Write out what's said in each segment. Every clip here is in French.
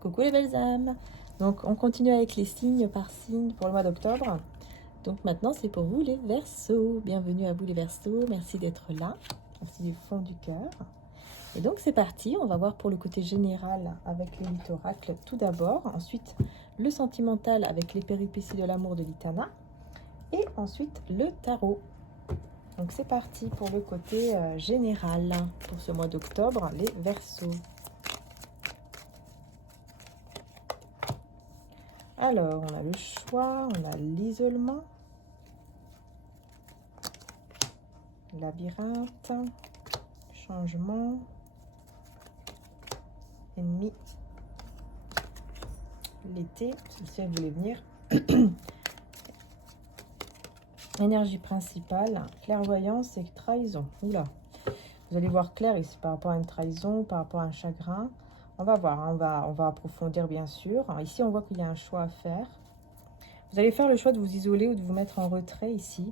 Coucou les belles âmes. Donc on continue avec les signes par signe pour le mois d'octobre. Donc maintenant c'est pour vous les Verseaux. Bienvenue à vous les Verseaux, merci d'être là. Merci du fond du cœur. Et donc c'est parti, on va voir pour le côté général avec les 8 oracles tout d'abord. Ensuite le sentimental avec les péripéties de l'amour de l'Itana. Et ensuite le tarot. Donc c'est parti pour le côté général pour ce mois d'octobre, les Verseaux. Alors, on a le choix, on a l'isolement, labyrinthe, changement, ennemi, l'été, si elle voulait venir, énergie principale, clairvoyance et trahison. Oula, vous allez voir clair ici par rapport à une trahison, par rapport à un chagrin. On va voir, hein, on va approfondir bien sûr. Alors, ici, on voit qu'il y a un choix à faire. Vous allez faire le choix de vous isoler ou de vous mettre en retrait ici,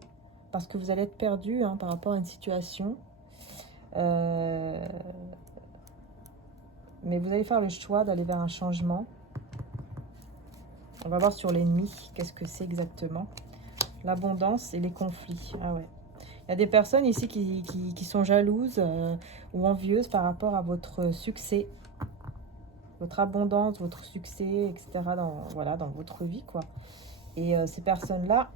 parce que vous allez être perdu hein, par rapport à une situation. Mais vous allez faire le choix d'aller vers un changement. On va voir sur l'ennemi, qu'est-ce que c'est exactement. L'abondance et les conflits. Ah ouais. Il y a des personnes ici qui sont jalouses ou envieuses par rapport à votre succès. Votre abondance, votre succès, etc. Voilà, dans votre vie, quoi. Et ces personnes-là,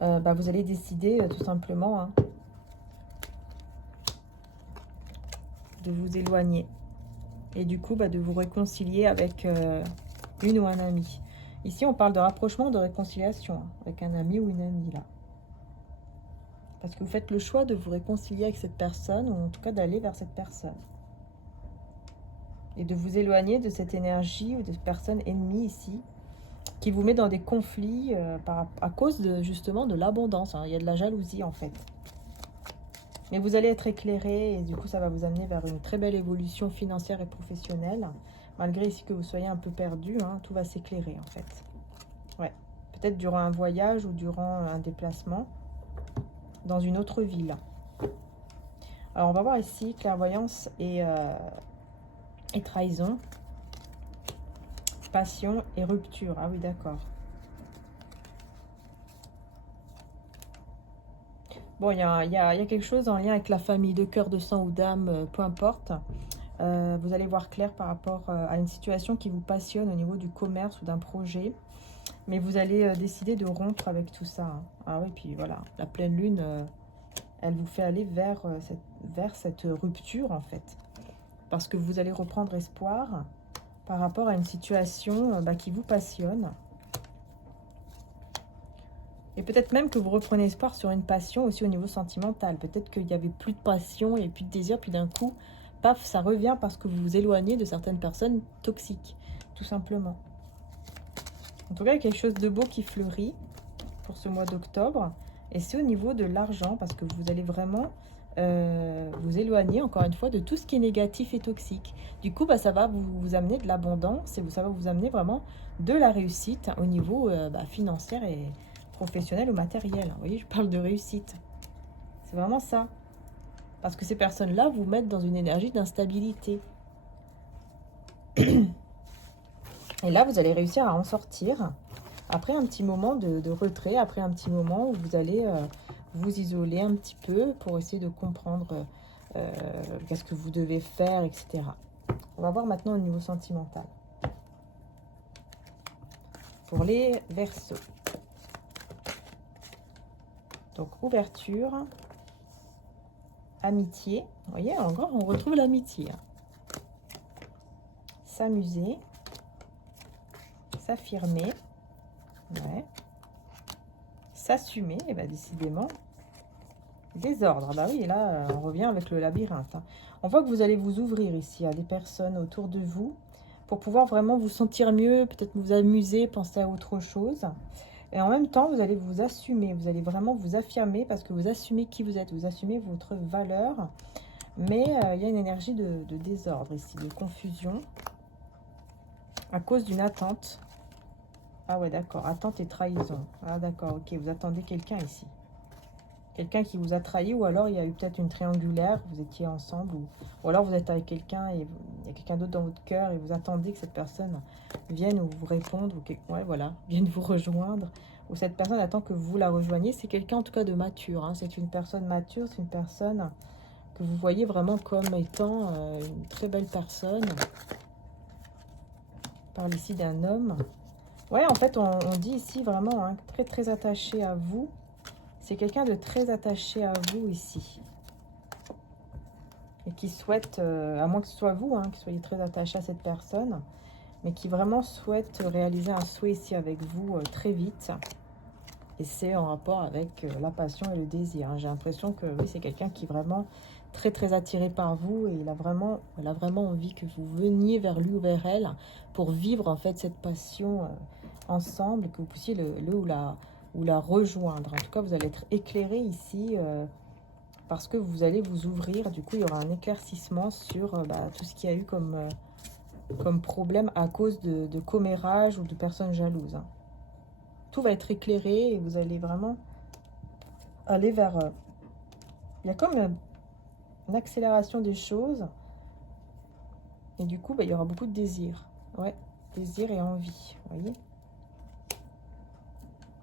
vous allez décider tout simplement hein, de vous éloigner. Et du coup, de vous réconcilier avec une ou un ami. Ici, on parle de rapprochement, de réconciliation, hein, avec un ami ou une amie, là. Parce que vous faites le choix de vous réconcilier avec cette personne, ou en tout cas d'aller vers cette personne. Et de vous éloigner de cette énergie ou de cette personne ennemie ici, qui vous met dans des conflits à cause justement de l'abondance. Hein. Il y a de la jalousie, en fait. Mais vous allez être éclairé et du coup, ça va vous amener vers une très belle évolution financière et professionnelle. Malgré ici que vous soyez un peu perdu, hein, tout va s'éclairer en fait. Ouais. Peut-être durant un voyage ou durant un déplacement dans une autre ville. Alors, on va voir ici clairvoyance et trahison. Passion et rupture. Ah oui, d'accord. Bon, il y a quelque chose en lien avec la famille, de cœur, de sang ou d'âme, peu importe. Vous allez voir clair par rapport à une situation qui vous passionne au niveau du commerce ou d'un projet. Mais vous allez décider de rompre avec tout ça. Hein. Ah oui, puis voilà, la pleine lune, elle vous fait aller vers cette rupture en fait. Parce que vous allez reprendre espoir par rapport à une situation qui vous passionne. Et peut-être même que vous reprenez espoir sur une passion aussi au niveau sentimental. Peut-être qu'il n'y avait plus de passion et plus de désir, puis d'un coup, paf, ça revient parce que vous vous éloignez de certaines personnes toxiques, tout simplement. En tout cas, il y a quelque chose de beau qui fleurit pour ce mois d'octobre. Et c'est au niveau de l'argent, parce que vous allez vraiment vous éloigner, encore une fois, de tout ce qui est négatif et toxique. Du coup, ça va vous amener de l'abondance et ça va vous amener vraiment de la réussite au niveau financier et professionnel ou matériel. Vous voyez, je parle de réussite. C'est vraiment ça. Parce que ces personnes-là vous mettent dans une énergie d'instabilité. Et là, vous allez réussir à en sortir après un petit moment de retrait, après un petit moment où vous allez vous isoler un petit peu pour essayer de comprendre qu'est-ce que vous devez faire, etc. On va voir maintenant au niveau sentimental. Pour les Verseaux. Donc, ouverture, amitié. Vous voyez, encore, on retrouve l'amitié. S'amuser, s'affirmer, ouais. S'assumer, et décidément, désordre. Bah oui, là, on revient avec le labyrinthe. Hein. On voit que vous allez vous ouvrir ici à des personnes autour de vous pour pouvoir vraiment vous sentir mieux, peut-être vous amuser, penser à autre chose. Et en même temps, vous allez vous assumer, vous allez vraiment vous affirmer parce que vous assumez qui vous êtes, vous assumez votre valeur. Mais il y a une énergie de désordre ici, de confusion à cause d'une attente. Ah ouais, d'accord, attente et trahison. Ah d'accord, ok, vous attendez quelqu'un ici. quelqu'un qui vous a trahi, ou alors il y a eu peut-être une triangulaire, vous étiez ensemble, ou alors vous êtes avec quelqu'un et il y a quelqu'un d'autre dans votre cœur et vous attendez que cette personne vienne ou vous répondre, ou ouais, voilà, vienne vous rejoindre, ou cette personne attend que vous la rejoigniez. C'est quelqu'un en tout cas de mature, hein. C'est une personne mature, c'est une personne que vous voyez vraiment comme étant une très belle personne. On parle ici d'un homme. Ouais, en fait, on dit ici vraiment hein, très très attaché à vous. C'est quelqu'un de très attaché à vous ici. Et qui souhaite, à moins que ce soit vous, hein, qui soyez très attaché à cette personne, mais qui vraiment souhaite réaliser un souhait ici avec vous très vite. Et c'est en rapport avec la passion et le désir, hein. J'ai l'impression que oui, c'est quelqu'un qui est vraiment très très attiré par vous, et elle a vraiment envie que vous veniez vers lui ou vers elle pour vivre en fait cette passion ensemble, que vous puissiez ou la rejoindre. En tout cas, vous allez être éclairé ici parce que vous allez vous ouvrir. Du coup, il y aura un éclaircissement sur tout ce qu'il y a eu comme problème à cause de commérage ou de personnes jalouses, hein. Tout va être éclairé et vous allez vraiment aller vers... il y a comme une accélération des choses. Et du coup, il y aura beaucoup de désir. Ouais, désir et envie, vous voyez.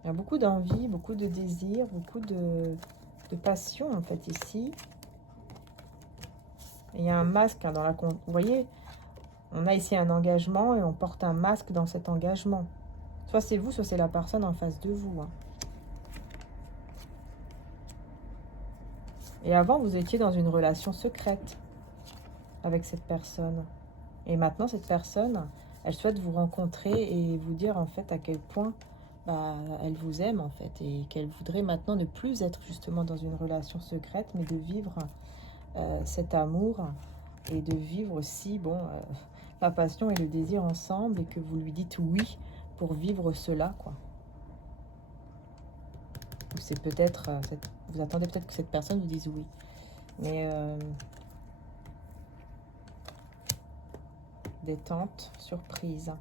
Il y a beaucoup d'envie, beaucoup de désir, beaucoup de passion, en fait, ici. Et il y a un masque hein, dans la... Vous voyez, on a ici un engagement et on porte un masque dans cet engagement. Soit c'est vous, soit c'est la personne en face de vous, hein. Et avant, vous étiez dans une relation secrète avec cette personne. Et maintenant, cette personne, elle souhaite vous rencontrer et vous dire en fait à quel point elle vous aime en fait. Et qu'elle voudrait maintenant ne plus être justement dans une relation secrète, mais de vivre cet amour et de vivre aussi, la passion et le désir ensemble, et que vous lui dites oui pour vivre cela, quoi. C'est peut-être, vous attendez peut-être que cette personne vous dise oui. Mais détente, surprise.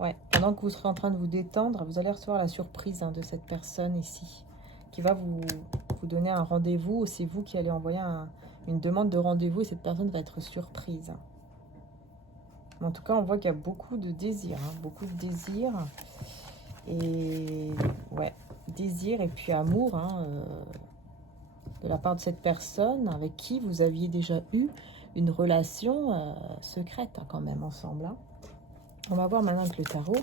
Ouais, pendant que vous serez en train de vous détendre, vous allez recevoir la surprise de cette personne ici, qui va vous donner un rendez-vous. C'est vous qui allez envoyer une demande de rendez-vous et cette personne va être surprise. En tout cas, on voit qu'il y a beaucoup de désir, hein, beaucoup de désir. Et ouais, désir et puis amour de la part de cette personne avec qui vous aviez déjà eu une relation secrète quand même ensemble, hein. On va voir maintenant avec le tarot.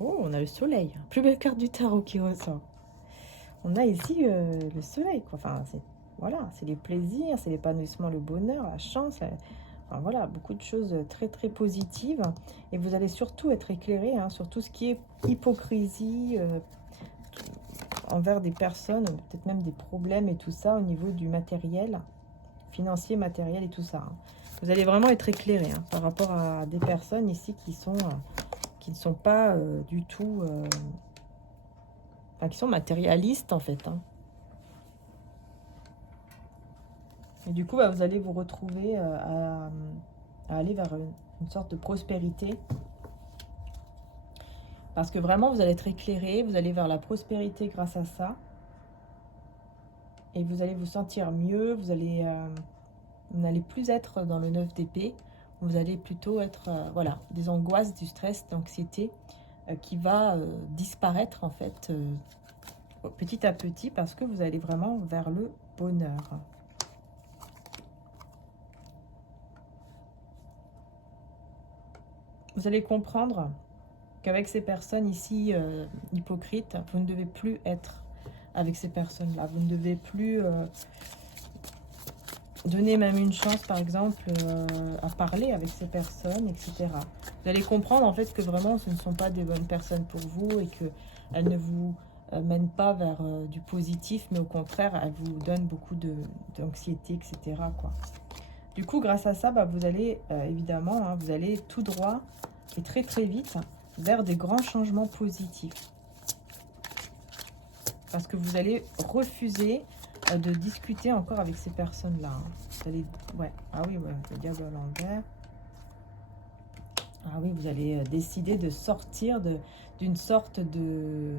Oh, on a le soleil. Plus belle carte du tarot qui ressort. On a ici le soleil, quoi. Enfin, voilà, c'est les plaisirs, c'est l'épanouissement, le bonheur, la chance. Enfin, voilà, beaucoup de choses très très positives. Et vous allez surtout être éclairé sur tout ce qui est hypocrisie envers des personnes, peut-être même des problèmes et tout ça au niveau du matériel, financier, matériel et tout ça, hein. Vous allez vraiment être éclairé par rapport à des personnes ici qui ne sont pas du tout... qui sont matérialistes en fait, hein. Et du coup, vous allez vous retrouver à aller vers une sorte de prospérité. Parce que vraiment, vous allez être éclairé, vous allez vers la prospérité grâce à ça. Et vous allez vous sentir mieux, vous n'allez plus être dans le 9 d'épée. Vous allez plutôt être, des angoisses, du stress, d'anxiété qui va disparaître en fait petit à petit, parce que vous allez vraiment vers le bonheur. Vous allez comprendre qu'avec ces personnes ici hypocrites, vous ne devez plus être avec ces personnes-là. Vous ne devez plus donner même une chance, par exemple, à parler avec ces personnes, etc. Vous allez comprendre en fait que vraiment ce ne sont pas des bonnes personnes pour vous et qu'elles ne vous mènent pas vers du positif, mais au contraire, elles vous donnent beaucoup d'anxiété, etc., quoi. Du coup, grâce à ça, vous allez évidemment, vous allez tout droit et très très vite vers des grands changements positifs. Parce que vous allez refuser de discuter encore avec ces personnes-là, hein. Vous allez... Ouais, ah oui, ouais, le diable à l'envers. Ah oui, vous allez décider de sortir d'une sorte de...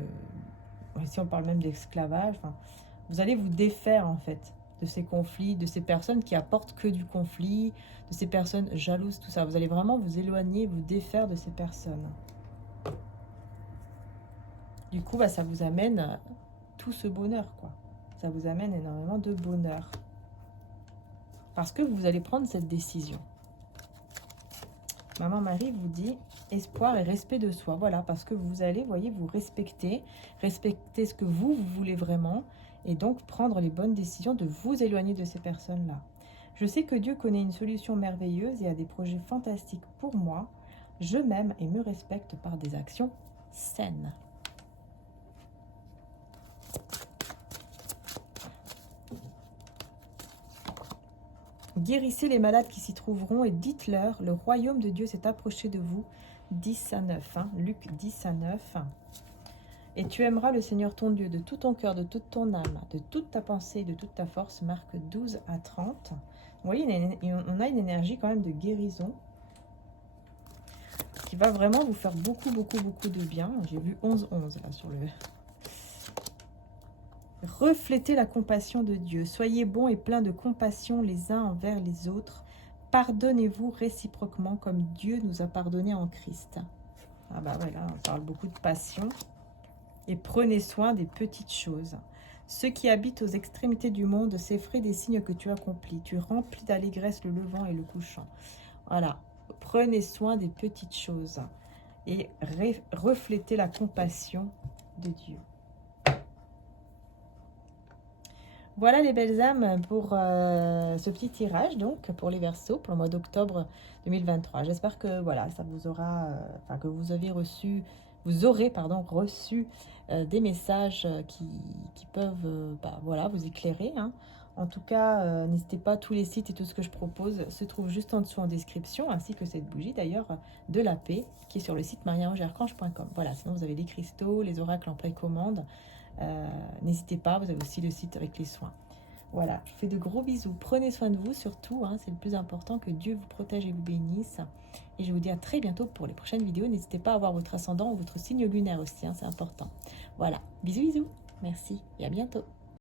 Si on parle même d'esclavage, enfin, vous allez vous défaire en fait de ces conflits, de ces personnes qui apportent que du conflit, de ces personnes jalouses, tout ça. Vous allez vraiment vous éloigner, vous défaire de ces personnes. Du coup, bah, ça vous amène tout ce bonheur, quoi. Ça vous amène énormément de bonheur. Parce que vous allez prendre cette décision. Maman Marie vous dit espoir et respect de soi. Voilà, parce que vous allez, voyez, vous respecter ce que vous voulez vraiment, et donc prendre les bonnes décisions de vous éloigner de ces personnes-là. Je sais que Dieu connaît une solution merveilleuse et a des projets fantastiques pour moi. Je m'aime et me respecte par des actions saines. Guérissez les malades qui s'y trouveront et dites-leur, le royaume de Dieu s'est approché de vous. 10 à 9, hein, Luc 10 à 9. Et tu aimeras le Seigneur ton Dieu de tout ton cœur, de toute ton âme, de toute ta pensée et de toute ta force. Marc 12 à 30. Vous voyez, on a une énergie quand même de guérison qui va vraiment vous faire beaucoup, beaucoup, beaucoup de bien. J'ai vu 11-11 là sur le... Reflétez la compassion de Dieu. Soyez bons et pleins de compassion les uns envers les autres. Pardonnez-vous réciproquement comme Dieu nous a pardonné en Christ. Ah bah ouais, là on parle beaucoup de passion. Et prenez soin des petites choses. Ceux qui habitent aux extrémités du monde s'effraient des signes que tu accomplis. Tu remplis d'allégresse le levant et le couchant. Voilà, prenez soin des petites choses. Et reflétez la compassion de Dieu. Voilà les belles âmes pour ce petit tirage, donc pour les Verseaux, pour le mois d'octobre 2023. J'espère que voilà, ça vous aura, que vous avez reçu, reçu des messages qui peuvent voilà, vous éclairer. Hein. En tout cas, n'hésitez pas, tous les sites et tout ce que je propose se trouvent juste en dessous en description, ainsi que cette bougie d'ailleurs de la paix qui est sur le site mariangearchange.com. Voilà, sinon vous avez les cristaux, les oracles en précommande. N'hésitez pas, vous avez aussi le site avec les soins. Voilà, je vous fais de gros bisous. Prenez soin de vous surtout, hein, c'est le plus important. Que Dieu vous protège et vous bénisse. Et je vous dis à très bientôt pour les prochaines vidéos. N'hésitez pas à avoir votre ascendant ou votre signe lunaire aussi, hein, c'est important. Voilà, bisous bisous, merci et à bientôt.